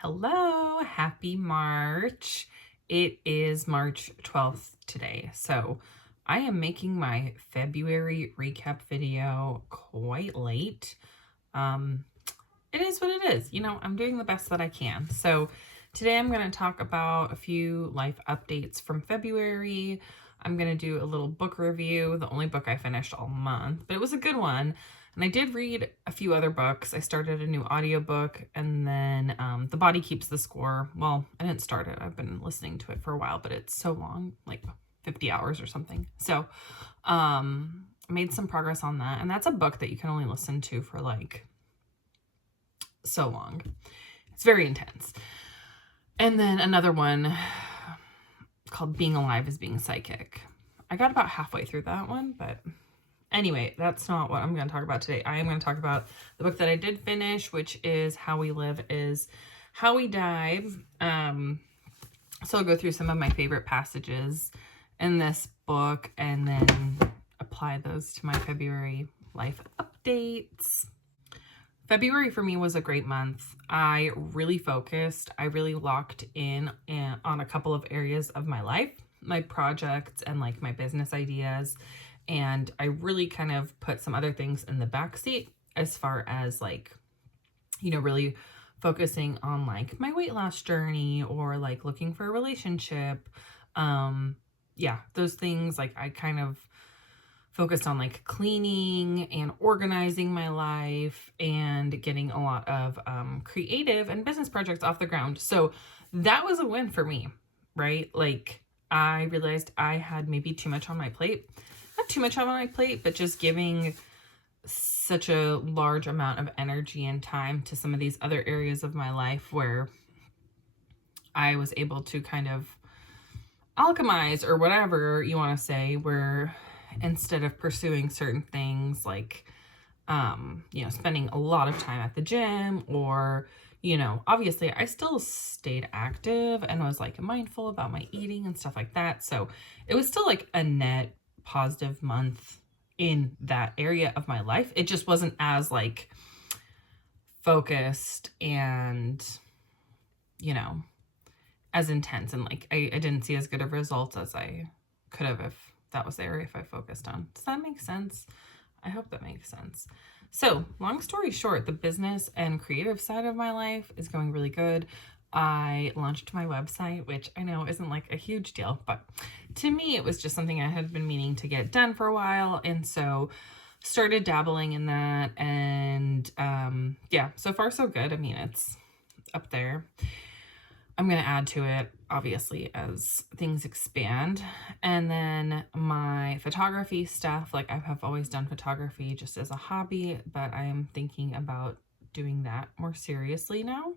Hello, happy March. It is March 12th today. So I am making my February recap video quite late. Um, it is what it is. I'm doing the best that I can. So today I'm going to talk about a few life updates from February. I'm going to do a little book review, the only book I finished all month, but it was a good one. And I did read a few other books. I started a new audiobook, and then The Body Keeps the Score. Well, I didn't start it. I've been listening to it for a while, but it's so long, like 50 hours or something. So I made some progress on that. And that's a book that you can only listen to for like so long. It's very intense. And then another one called Being Alive is Being Psychic. I got about halfway through that one, but anyway, that's not what I'm going to talk about today. I am going to talk about the book that I did finish, which is How We Live is How We Die. So I'll go through some of my favorite passages in this book and then apply those to my February life updates. February for me was a great month. I really focused. I really locked in on a couple of areas of my life, my projects and like my business ideas. And I really kind of put some other things in the backseat as far as like, really focusing on like my weight loss journey or like looking for a relationship. Those things, like I kind of focused on like cleaning and organizing my life and getting a lot of creative and business projects off the ground. So that was a win for me, right? Like I realized I had maybe too much on my plate. Not too much on my plate, but just giving such a large amount of energy and time to some of these other areas of my life where I was able to kind of alchemize, or whatever you want to say, where instead of pursuing certain things like, spending a lot of time at the gym or, obviously I still stayed active and was like mindful about my eating and stuff like that. So it was still like a net positive month in that area of my life. It just wasn't as like focused and, as intense, and like I didn't see as good of results as I could have if that was the area if I focused on. Does that make sense? I hope that makes sense. So long story short, the business and creative side of my life is going really good. I launched my website, which I know isn't like a huge deal, but to me, it was just something I had been meaning to get done for a while. And so started dabbling in that. And so far so good. I mean, it's up there. I'm going to add to it, obviously, as things expand. And then my photography stuff, like I have always done photography just as a hobby, but I am thinking about doing that more seriously now.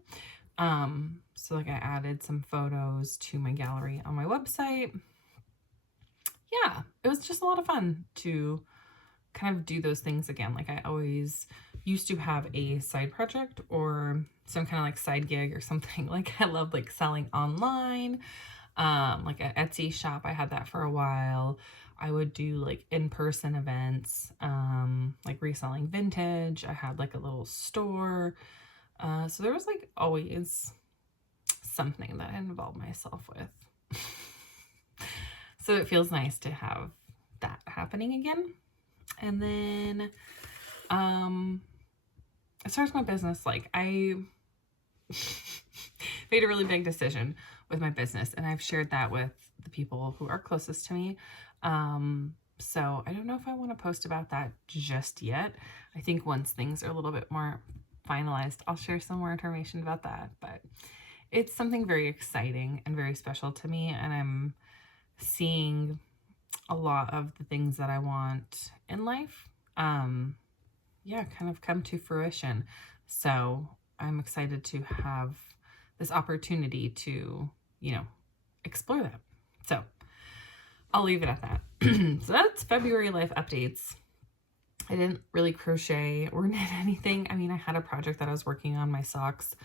So like I added some photos to my gallery on my website. Yeah, it was just a lot of fun to kind of do those things again. Like I always used to have a side project or some kind of like side gig or something. Like I love like selling online, like an Etsy shop. I had that for a while. I would do like in-person events, like reselling vintage. I had like a little store. So there was like always something that I involved myself with. So it feels nice to have that happening again. And then, as far as my business, like I made a really big decision with my business, and I've shared that with the people who are closest to me. So I don't know if I want to post about that just yet. I think once things are a little bit more finalized, I'll share some more information about that, but it's something very exciting and very special to me. And I'm seeing a lot of the things that I want in life, kind of come to fruition. So I'm excited to have this opportunity to, explore that. So I'll leave it at that. So that's February life updates. I didn't really crochet or knit anything. I mean, I had a project that I was working on, my socks.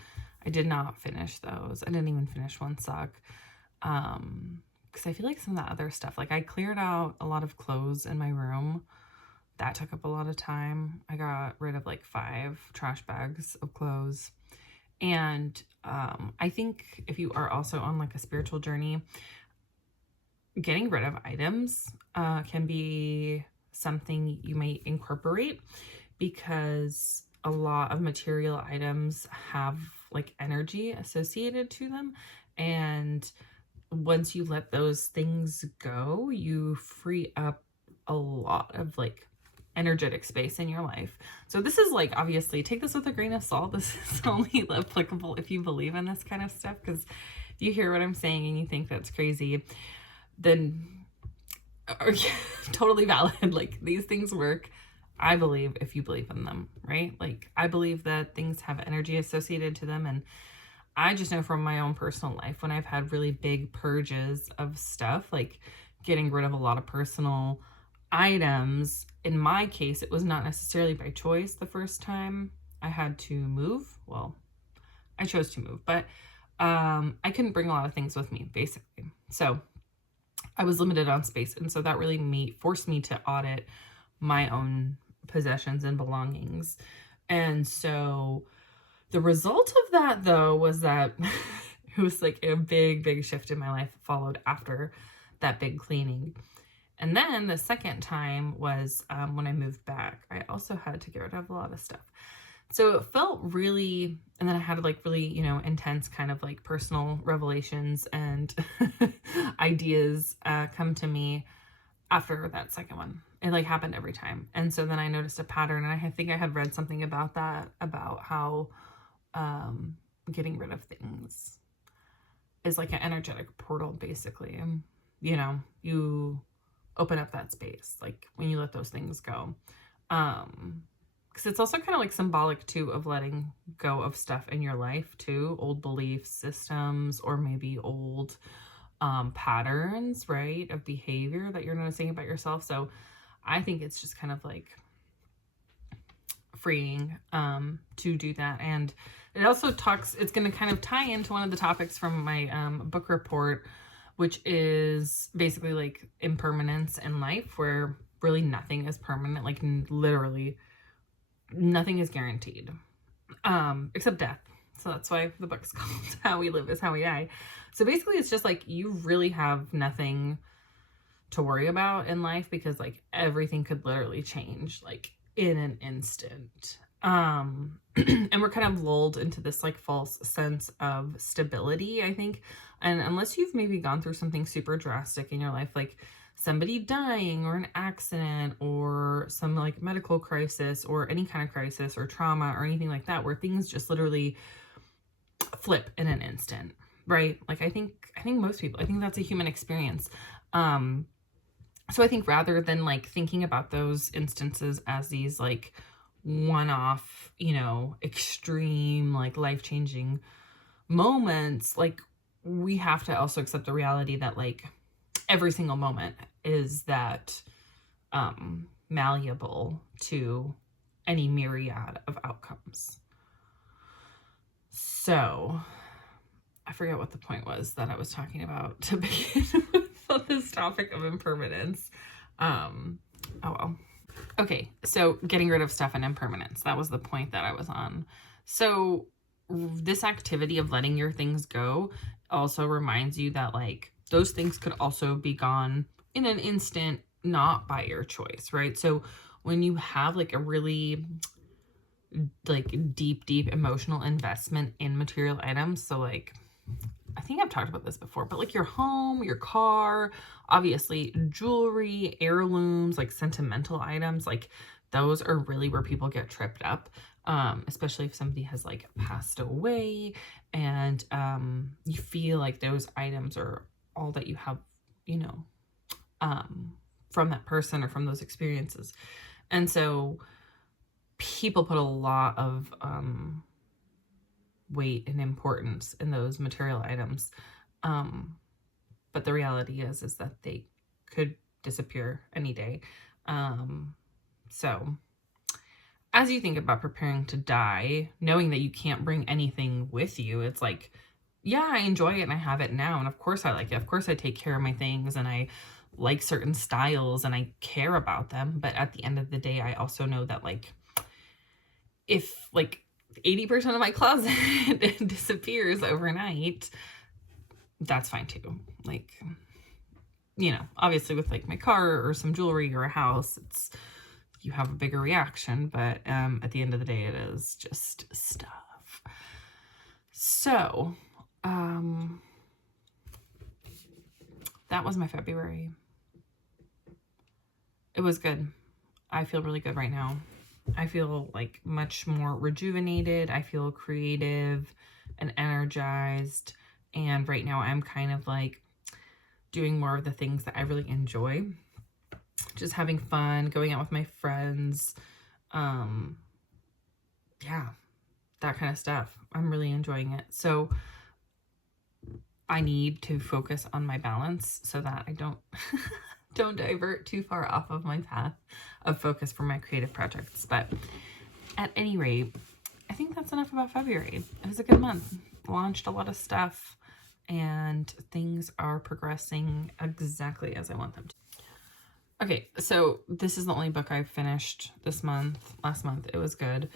I did not finish those. I didn't even finish one sock. Because I feel like some of the other stuff, like I cleared out a lot of clothes in my room. That took up a lot of time. I got rid of like 5 trash bags of clothes. And I think if you are also on like a spiritual journey, getting rid of items can be something you might incorporate, because a lot of material items have like energy associated to them. And once you let those things go, you free up a lot of like energetic space in your life. So this is like, obviously take this with a grain of salt. This is only applicable if you believe in this kind of stuff, because if you hear what I'm saying and you think that's crazy, then totally valid. Like, these things work, I believe, if you believe in them, right? Like, I believe that things have energy associated to them. And I just know from my own personal life, when I've had really big purges of stuff, like getting rid of a lot of personal items, in my case, it was not necessarily by choice the first time I had to move. Well, I chose to move, but I couldn't bring a lot of things with me, basically. So I was limited on space. And so that really forced me to audit my own possessions and belongings. And so the result of that, though, was that it was like a big shift in my life followed after that big cleaning. And then the second time was when I moved back. I also had to get rid of a lot of stuff. So it felt really, and then I had like really, intense kind of like personal revelations and ideas come to me after that second one. It like happened every time. And so then I noticed a pattern, and I think I had read something about that, about how getting rid of things is like an energetic portal, basically. You open up that space, like when you let those things go. Because it's also kind of like symbolic too of letting go of stuff in your life too, old belief systems, or maybe old patterns, right, of behavior that you're noticing about yourself. So I think it's just kind of like freeing to do that. And it also it's going to kind of tie into one of the topics from my book report, which is basically like impermanence in life, where really nothing is permanent. Like literally nothing is guaranteed, except death. So that's why the book's called How We Live is How We Die. So basically it's just like you really have nothing to worry about in life, because like everything could literally change like in an instant. And we're kind of lulled into this like false sense of stability, I think. And unless you've maybe gone through something super drastic in your life, like somebody dying or an accident or some like medical crisis or any kind of crisis or trauma or anything like that, where things just literally flip in an instant, right? Like I think most people, I think that's a human experience. So I think rather than like thinking about those instances as these like one-off, extreme, like life-changing moments, like we have to also accept the reality that like every single moment is that malleable to any myriad of outcomes. So I forget what the point was that I was talking about to begin with on this topic of impermanence. Oh well. Okay, so getting rid of stuff and impermanence. That was the point that I was on. So this activity of letting your things go also reminds you that like those things could also be gone in an instant, not by your choice, right? So when you have like a really like deep emotional investment in material items, so like I think I've talked about this before, but like your home, your car, obviously jewelry, heirlooms, like sentimental items, like those are really where people get tripped up, especially if somebody has like passed away and you feel like those items are all that you have, from that person or from those experiences. And so people put a lot of weight and importance in those material items. But the reality is that they could disappear any day. So as you think about preparing to die, knowing that you can't bring anything with you, it's like, yeah, I enjoy it and I have it now. And of course I like it. Of course I take care of my things and I like certain styles and I care about them. But at the end of the day, I also know that like, if like 80% of my closet disappears overnight, that's fine too. Like, you know, obviously with like my car or some jewelry or a house, it's, you have a bigger reaction, but at the end of the day, it is just stuff. So, that was my February. It was good. I feel really good right now. I feel like much more rejuvenated. I feel creative and energized. And right now I'm kind of like doing more of the things that I really enjoy. Just having fun, going out with my friends. Yeah, that kind of stuff. I'm really enjoying it. So I need to focus on my balance so that I don't don't divert too far off of my path of focus for my creative projects. But at any rate, I think that's enough about February. It was a good month. Launched a lot of stuff and things are progressing exactly as I want them to. Okay, so this is the only book I've finished this month. Last month it was good.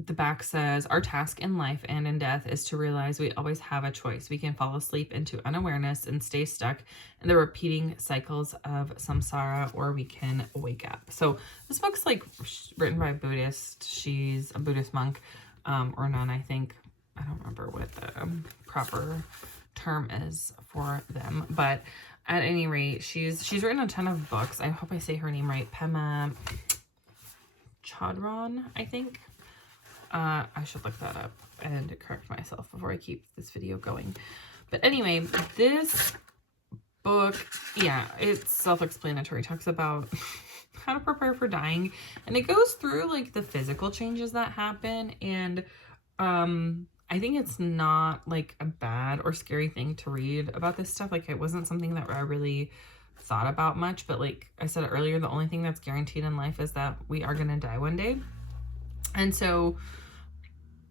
The back says, our task in life and in death is to realize we always have a choice. We can fall asleep into unawareness and stay stuck in the repeating cycles of samsara, or we can wake up. So this book's like written by a Buddhist. She's a Buddhist monk, or nun, I think. I don't remember what the proper term is for them, but at any rate, she's written a ton of books. I hope I say her name right. Pema Chodron, I think. I should look that up and correct myself before I keep this video going. But anyway, this book, yeah, it's self-explanatory. It talks about how to prepare for dying. And it goes through like the physical changes that happen. And I think it's not like a bad or scary thing to read about this stuff. Like, it wasn't something that I really thought about much. But like I said earlier, the only thing that's guaranteed in life is that we are going to die one day. And so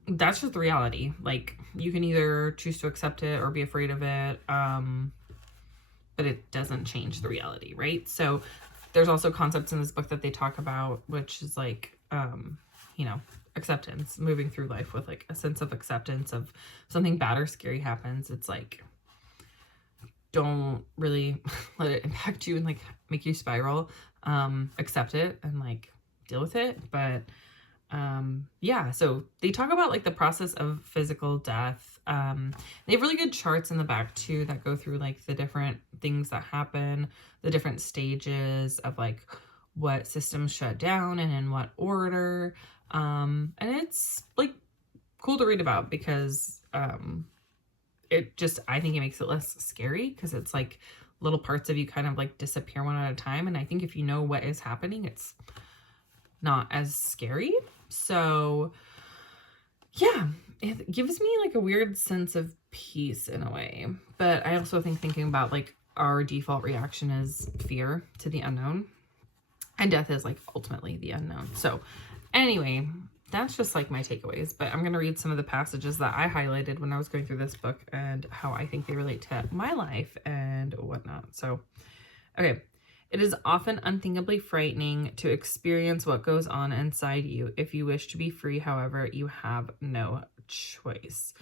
that's just the reality. Like, you can either choose to accept it or be afraid of it, but it doesn't change the reality, right? So there's also concepts in this book that they talk about, which is like, you know, acceptance, moving through life with like a sense of acceptance of something bad or scary happens. It's like, don't really let it impact you and like make you spiral. Accept it and like deal with it. But yeah, so they talk about like the process of physical death. They have really good charts in the back too that go through like the different things that happen, the different stages of like what systems shut down and in what order. And it's like cool to read about because it just, I think it makes it less scary because it's like little parts of you kind of like disappear one at a time. And I think if you know what is happening, it's not as scary. So yeah, it gives me like a weird sense of peace in a way. But I also think thinking about like our default reaction is fear to the unknown, and death is like ultimately the unknown. So anyway, that's just like my takeaways, but I'm going to read some of the passages that I highlighted when I was going through this book and how I think they relate to my life and whatnot. So, okay. It is often unthinkably frightening to experience what goes on inside you. If you wish to be free, however, you have no choice.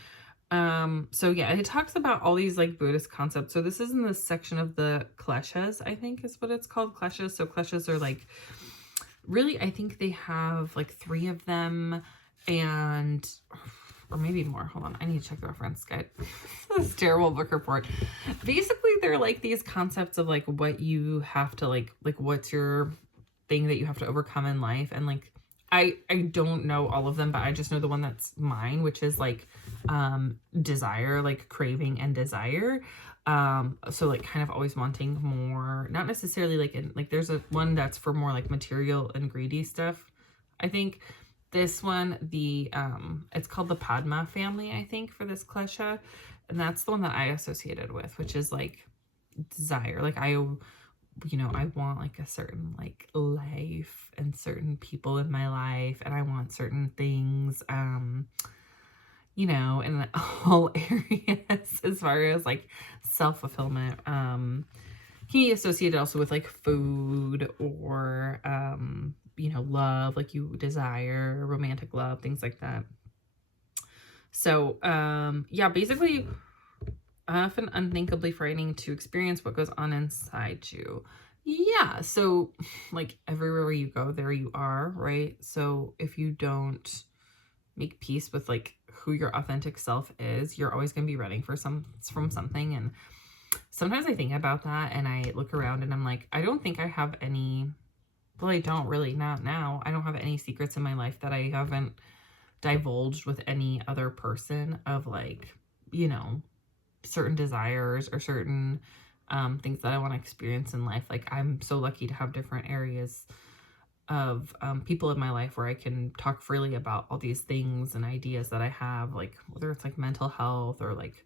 So yeah, it talks about all these like Buddhist concepts. So this is in this section of the kleshas, I think is what it's called, kleshas. So kleshas are like, really, I think they have like 3 of them, and or maybe more. Hold on, I need to check the reference guide. This is terrible book report. Basically, they're like these concepts of like what you have to like what's your thing that you have to overcome in life. And like I don't know all of them, but I just know the one that's mine, which is like desire, like craving and desire. So like kind of always wanting more, not necessarily like in like there's a one that's for more like material and greedy stuff. I think this one, the it's called the Padma family, I think, for this klesha, and that's the one that I associated with, which is like desire. Like I want like a certain like life and certain people in my life, and I want certain things you know, in all areas as far as like self-fulfillment. Can be associated also with like food or love, like you desire, romantic love, things like that. So, yeah, basically, often unthinkably frightening to experience what goes on inside you. Yeah, so like everywhere you go, there you are, right? So if you don't make peace with like who your authentic self is, you're always going to be running from something. And sometimes I think about that and I look around and I'm like, I don't think I have any, well, I don't really, not now. I don't have any secrets in my life that I haven't divulged with any other person of like, certain desires or certain things that I want to experience in life. Like I'm so lucky to have different areas of people in my life where I can talk freely about all these things and ideas that I have, like whether it's like mental health or like,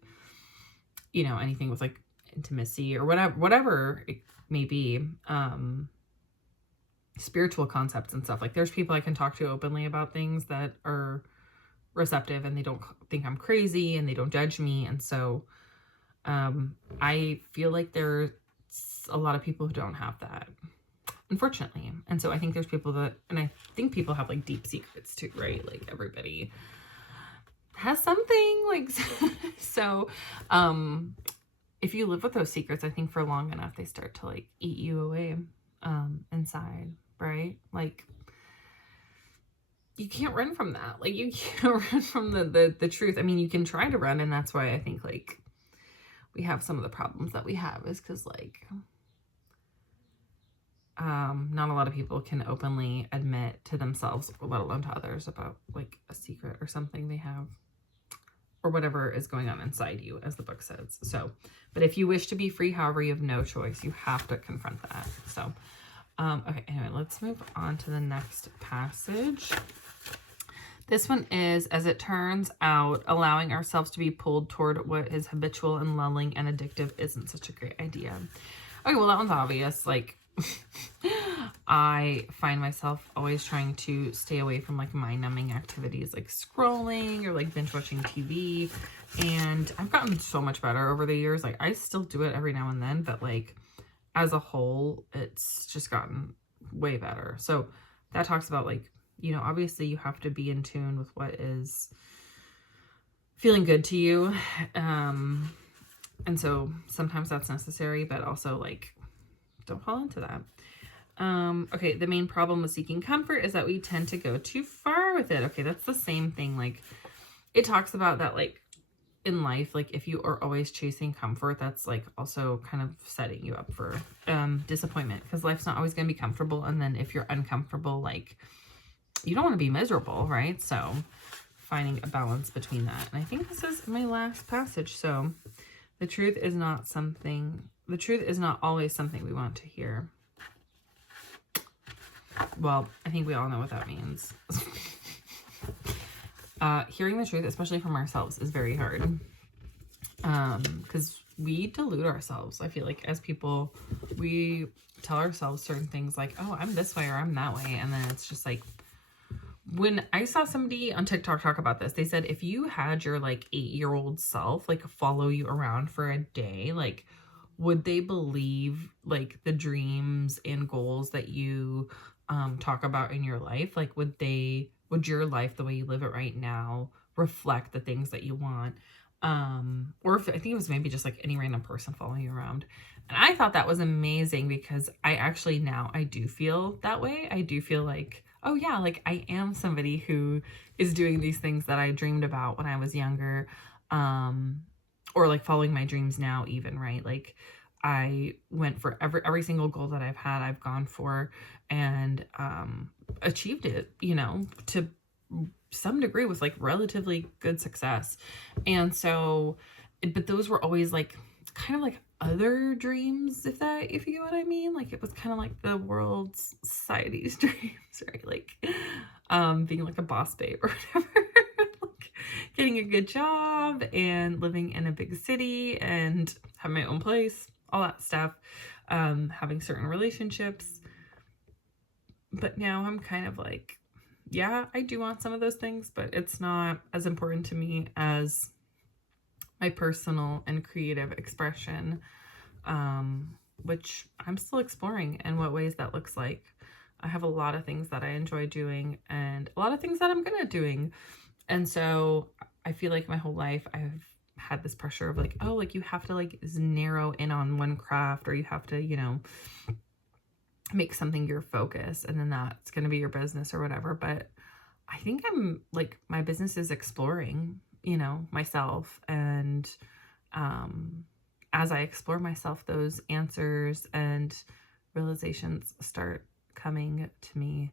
anything with like intimacy or whatever it may be, spiritual concepts and stuff. Like there's people I can talk to openly about things that are receptive and they don't think I'm crazy and they don't judge me. And so I feel like there's a lot of people who don't have that, unfortunately. And so I think there's people that, and I think people have like deep secrets too, right? Like everybody has something like, so, if you live with those secrets, I think for long enough, they start to like eat you away, inside, right? Like you can't run from that. Like you can't run from the truth. I mean, you can try to run. And that's why I think like we have some of the problems that we have is because like, not a lot of people can openly admit to themselves, let alone to others, about like a secret or something they have or whatever is going on inside you, as the book says. So, but if you wish to be free, however, you have no choice. You have to confront that. So, okay, anyway, let's move on to the next passage. This one is, as it turns out, allowing ourselves to be pulled toward what is habitual and lulling and addictive isn't such a great idea. Okay, well, that one's obvious. Like, I find myself always trying to stay away from like mind-numbing activities like scrolling or like binge watching TV. And I've gotten so much better over the years. Like, I still do it every now and then, but like as a whole, it's just gotten way better. So that talks about like, obviously you have to be in tune with what is feeling good to you. And so sometimes that's necessary, but also like, don't fall into that. Okay, the main problem with seeking comfort is that we tend to go too far with it. Okay, that's the same thing. Like, it talks about that, like, in life, like, if you are always chasing comfort, that's, like, also kind of setting you up for disappointment, because life's not always going to be comfortable, and then if you're uncomfortable, like, you don't want to be miserable, right? So, finding a balance between that. And I think this is my last passage, so the truth is not always something we want to hear. Well, I think we all know what that means. Hearing the truth, especially from ourselves, is very hard. Because we delude ourselves. I feel like as people, we tell ourselves certain things like, oh, I'm this way or I'm that way. And then it's just like, when I saw somebody on TikTok talk about this, they said, if you had your like 8-year-old self, like follow you around for a day, like, would they believe like the dreams and goals that you talk about in your life? Like, would your life, the way you live it right now, reflect the things that you want? Or if I think it was maybe just like any random person following you around. And I thought that was amazing because I actually now I do feel that way. I do feel like, oh yeah, like I am somebody who is doing these things that I dreamed about when I was younger. Or like following my dreams now even, right? Like I went for every single goal that I've had, I've gone for and achieved it, to some degree with like relatively good success. And so, but those were always like kind of like other dreams, if you know what I mean. Like it was kind of like the world's society's dreams, right? Like being like a boss babe or whatever. Like getting a good job and living in a big city and have my own place, all that stuff. Having certain relationships. But now I'm kind of like, yeah, I do want some of those things, but it's not as important to me as my personal and creative expression, which I'm still exploring and what ways that looks like. I have a lot of things that I enjoy doing and a lot of things that I'm good at doing. And so I feel like my whole life I've had this pressure of like, oh, like you have to like narrow in on one craft, or you have to, you know, make something your focus, and then that's going to be your business or whatever. But I think I'm like, my business is exploring, you know, myself. And as I explore myself, those answers and realizations start coming to me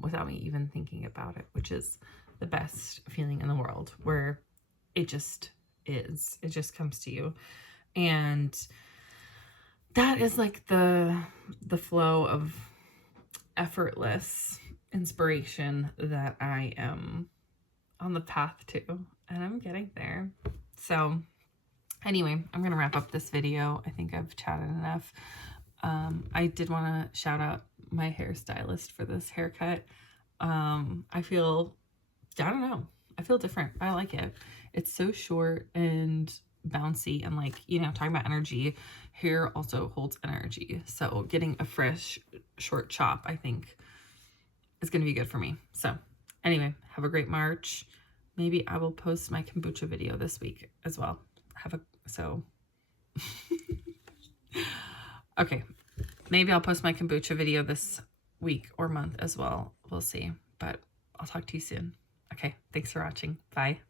without me even thinking about it, which is the best feeling in the world, where it just is. It just comes to you. And that is like the flow of effortless inspiration that I am on the path to, and I'm getting there. So anyway, I'm gonna wrap up this video. I think I've chatted enough. I did want to shout out my hairstylist for this haircut. I feel, I don't know, I feel different. I like it. It's so short and bouncy, and like, you know, talking about energy, hair also holds energy. So getting a fresh short chop, I think, is going to be good for me. So anyway, have a great March. Maybe I will post my kombucha video this week as well. Okay, maybe I'll post my kombucha video this week or month as well. We'll see, but I'll talk to you soon. Okay, thanks for watching. Bye.